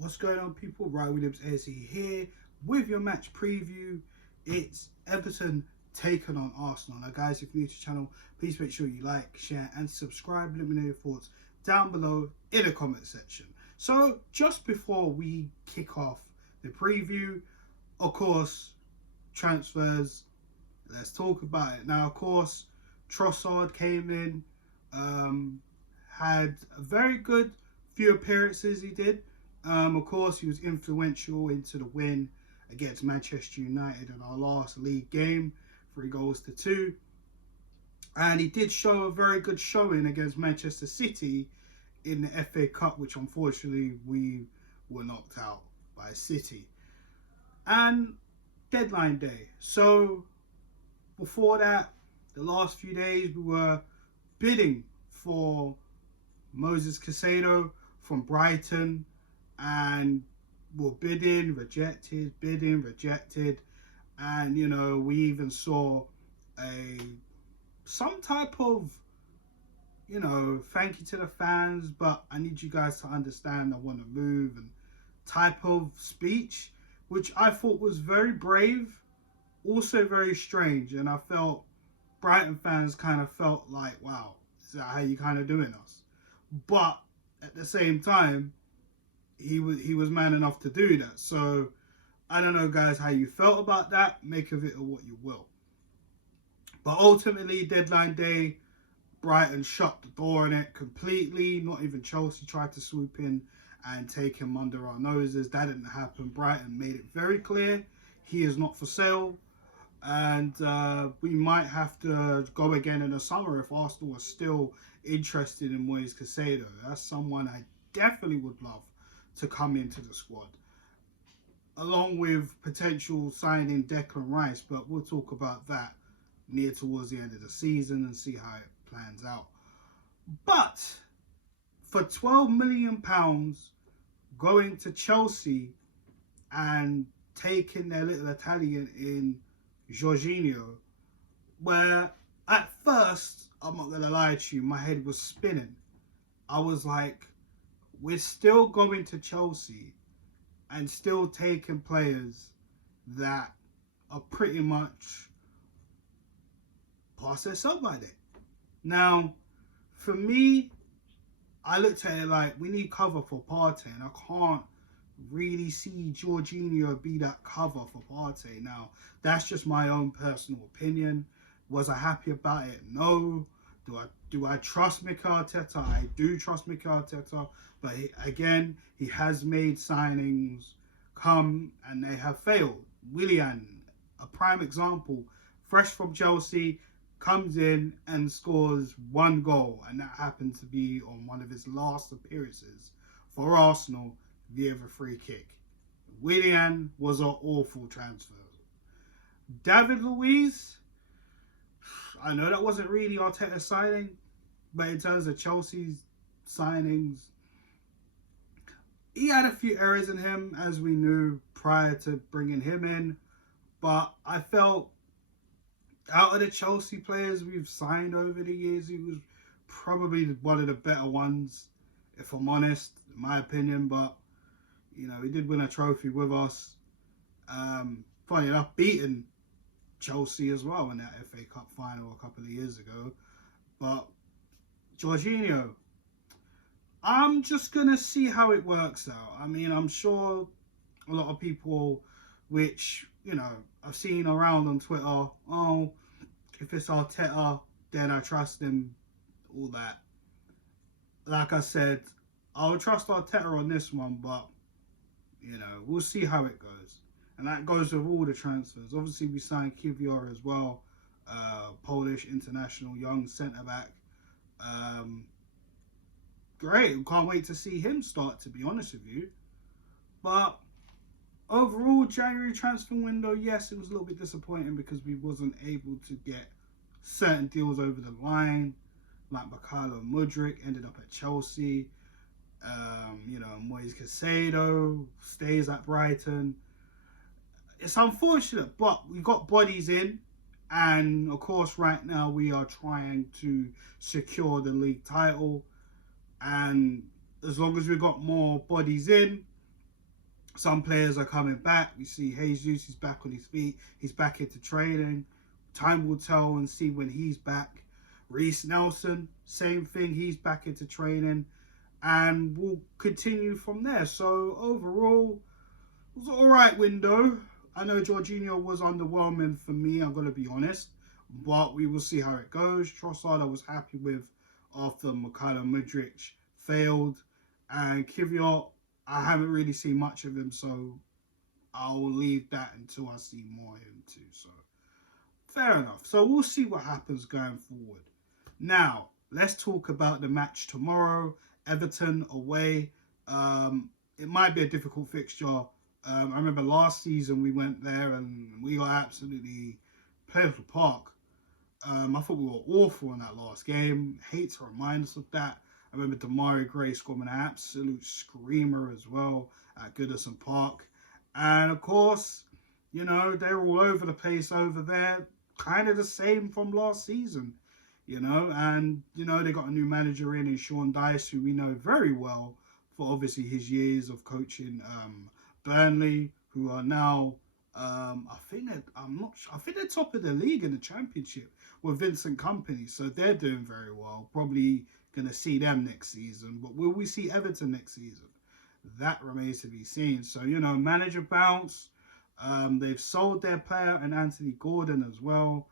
What's going on, people? Ryan Williams AC here with your match preview. It's Everton taking on Arsenal. Now, guys, if you're new to the channel, please make sure you like, share, and subscribe. Let me know your thoughts down below in the comment section. So, just before we kick off the preview, of course, transfers. Let's talk about it. Now, of course, Trossard came in, had a very good few appearances he did. Of course, he was influential into the win against Manchester United in our last league game, 3-2. And he did show a very good showing against Manchester City in the FA Cup, which unfortunately we were knocked out by City. And deadline day. So before that, the last few days we were bidding for Moses Caicedo from Brighton, and were bidding, rejected, and we even saw some type of thank you to the fans, but I need you guys to understand I want to move, and type of speech, which I thought was very brave, also very strange. And I felt Brighton fans kind of felt like, wow, is that how you kind of doing us? But at the same time, he was man enough to do that. So I don't know, guys, how you felt about that. Make of it what you will. But ultimately, deadline day, Brighton shut the door on it completely. Not even Chelsea tried to swoop in and take him under our noses. That didn't happen. Brighton made it very clear he is not for sale. And we might have to go again in the summer if Arsenal was still interested in Moise Caicedo. That's someone I definitely would love to come into the squad, along with potential signing Declan Rice. But we'll talk about that near towards the end of the season and see how it plans out. But for £12 million going to Chelsea and taking their little Italian in Jorginho, where at first, I'm not going to lie to you, my head was spinning. I was like, we're still going to Chelsea and still taking players that are pretty much past their sell-by date. Now, for me, I looked at it like, we need cover for Partey, and I can't really see Jorginho be that cover for Partey. Now, that's just my own personal opinion. Was I happy about it? No. Do I trust Mikel Arteta? I do trust Mikel Arteta, but he has made signings come and they have failed. Willian, a prime example, fresh from Chelsea, comes in and scores one goal, and that happened to be on one of his last appearances for Arsenal via the free kick. Willian was an awful transfer. David Luiz, I know that wasn't really Arteta's signing, but in terms of Chelsea's signings, he had a few errors in him, as we knew prior to bringing him in. But I felt out of the Chelsea players we've signed over the years, he was probably one of the better ones, if I'm honest, in my opinion. But he did win a trophy with us. Funny enough, beating Chelsea as well in that FA Cup final a couple of years ago. But Jorginho, I'm just going to see how it works out. I mean, I'm sure a lot of people, which, I've seen around on Twitter, oh, if it's Arteta, then I trust him, all that. Like I said, I'll trust Arteta on this one, but, we'll see how it goes. And that goes with all the transfers. Obviously, we signed Kivior as well, Polish international, young centre-back. Great, can't wait to see him start, to be honest with you. But overall, January transfer window, yes, it was a little bit disappointing because we wasn't able to get certain deals over the line, like Mikhailo Mudryk ended up at Chelsea. Moise Caicedo stays at Brighton. It's unfortunate, but we got bodies in, and of course, right now we are trying to secure the league title. And as long as we got more bodies in, Some players are coming back. We see Jesus is back on his feet. He's back into training. Time will tell and see when he's back. Reece Nelson, same thing. He's back into training. And we'll continue from there. So overall, it was an alright window. I know Jorginho was underwhelming for me, I'm going to be honest. But we will see how it goes. Trossard I was happy with after Mikhailo Mudryk failed. And Kvyat, I haven't really seen much of him, so I'll leave that until I see more of him too. So fair enough. So we'll see what happens going forward. Now, let's talk about the match tomorrow. Everton away. It might be a difficult fixture. I remember last season we went there and we got absolutely Playful Park. I thought we were awful in that last game. Hate to remind us of that. I remember Damari Gray scoring an absolute screamer as well at Goodison Park. And of course, you know, they're all over the place over there. Kind of the same from last season, you know. And, you know, they got a new manager in Sean Dyche, who we know very well for obviously his years of coaching Burnley, who are now, I think they're top of the league in the Championship with Vincent Kompany. So they're doing very well. Probably going to see them next season. But will we see Everton next season? That remains to be seen. So, you know, manager bounce. They've sold their player and Anthony Gordon as well.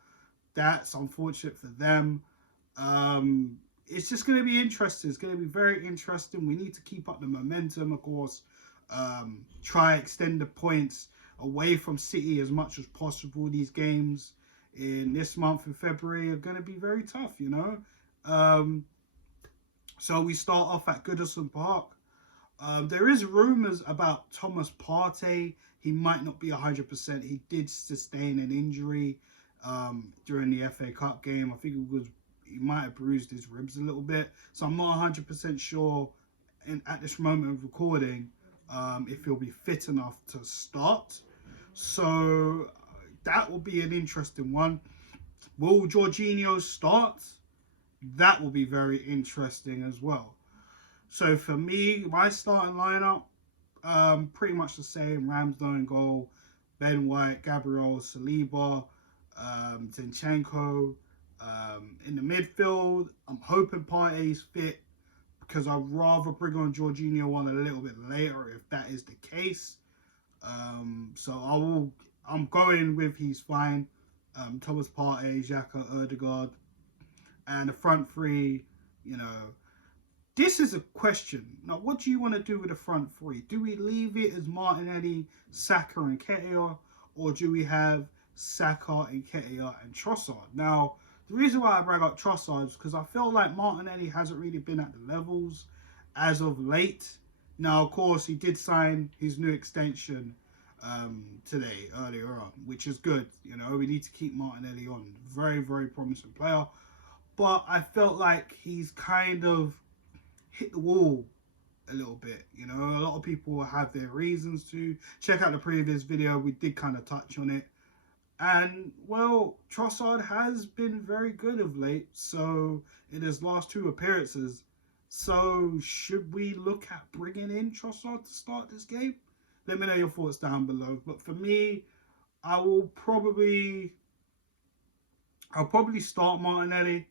That's unfortunate for them. It's just going to be interesting. It's going to be very interesting. We need to keep up the momentum, of course. Try extend the points away from City as much as possible. These games in this month in February are going to be very tough, you know. So we start off at Goodison Park. There is rumours about Thomas Partey. He might not be 100%. He did sustain an injury during the FA Cup game. I think he might have bruised his ribs a little bit. So I'm not 100% sure at this moment of recording if he'll be fit enough to start. So that will be an interesting one. Will Jorginho start? That will be very interesting as well. So for me, my starting lineup, pretty much the same. Ramsdale in goal, Ben White, Gabriel, Saliba, Zinchenko. In the midfield, I'm hoping Partey's fit because I'd rather bring on Jorginho on a little bit later if that is the case. So I'm going with he's fine. Thomas Partey, Xhaka, Ødegaard, and the front three, you know. This is a question. Now, what do you want to do with the front three? Do we leave it as Martinelli, Saka, and Nketiah, or do we have Saka, Nketiah, and Trossard? Now, the reason why I bring up Trossard is because I feel like Martinelli hasn't really been at the levels as of late. Now, of course, he did sign his new extension today, earlier on, which is good. You know, we need to keep Martinelli on. Very, very promising player. But I felt like he's kind of hit the wall a little bit. You know, a lot of people have their reasons to. Check out the previous video. We did kind of touch on it. And, well, Trossard has been very good of late. So, in his last two appearances. So, should we look at bringing in Trossard to start this game? Let me know your thoughts down below. But for me, I'll probably start Martinelli.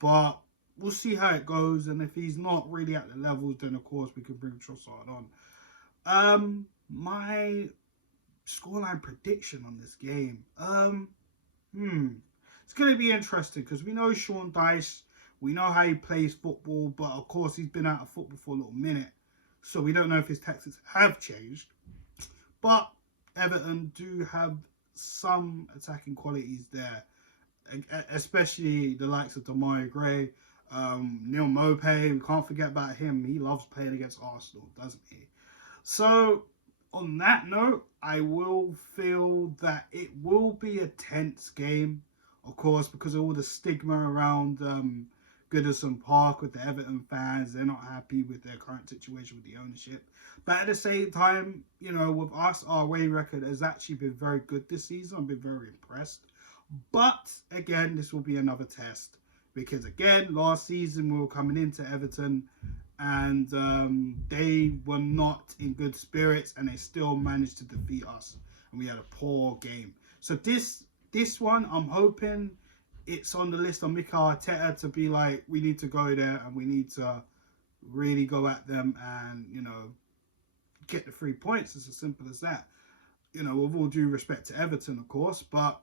But we'll see how it goes. And if he's not really at the levels, then, of course, we can bring Trossard on. My scoreline prediction on this game. It's going to be interesting because we know Sean Dyche. We know how he plays football, but of course he's been out of football for a little minute. So we don't know if his tactics have changed. But Everton do have some attacking qualities there. Especially the likes of Damari Gray, Neil Maupay. We can't forget about him. He loves playing against Arsenal, doesn't he? So, on that note, I will feel that it will be a tense game. Of course, because of all the stigma around Goodison Park with the Everton fans. They're not happy with their current situation with the ownership. But at the same time, you know, with us, our away record has actually been very good this season. I've been very impressed. But, again, this will be another test. Because, again, last season we were coming into Everton and they were not in good spirits, and they still managed to defeat us, and we had a poor game. So this one, I'm hoping it's on the list of Mikel Arteta to be like, we need to go there and we need to really go at them and, you know, get the 3 points. It's as simple as that. You know, with all due respect to Everton, of course, but,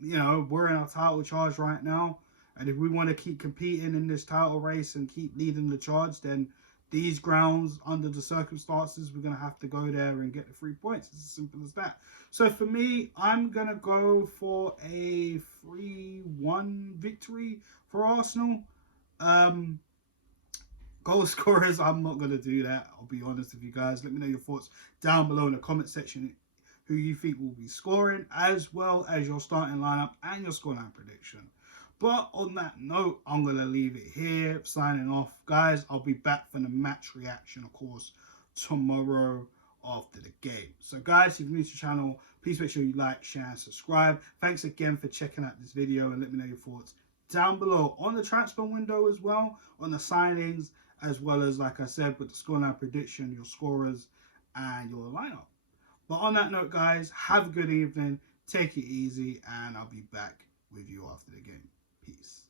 you know, we're in our title charge right now. And if we want to keep competing in this title race and keep leading the charge, then these grounds, under the circumstances, we're going to have to go there and get the 3 points. It's as simple as that. So for me, I'm going to go for a 3-1 victory for Arsenal. Goal scorers, I'm not going to do that. I'll be honest with you guys. Let me know your thoughts down below in the comment section, who you think will be scoring, as well as your starting lineup and your scoreline prediction. But on that note, I'm going to leave it here, signing off. Guys, I'll be back for the match reaction, of course, tomorrow after the game. So guys, if you're new to the channel, please make sure you like, share, and subscribe. Thanks again for checking out this video, and let me know your thoughts down below on the transfer window as well, on the signings, as well as, like I said, with the scoreline prediction, your scorers, and your lineup. But on that note, guys, have a good evening, take it easy, and I'll be back with you after the game. Peace.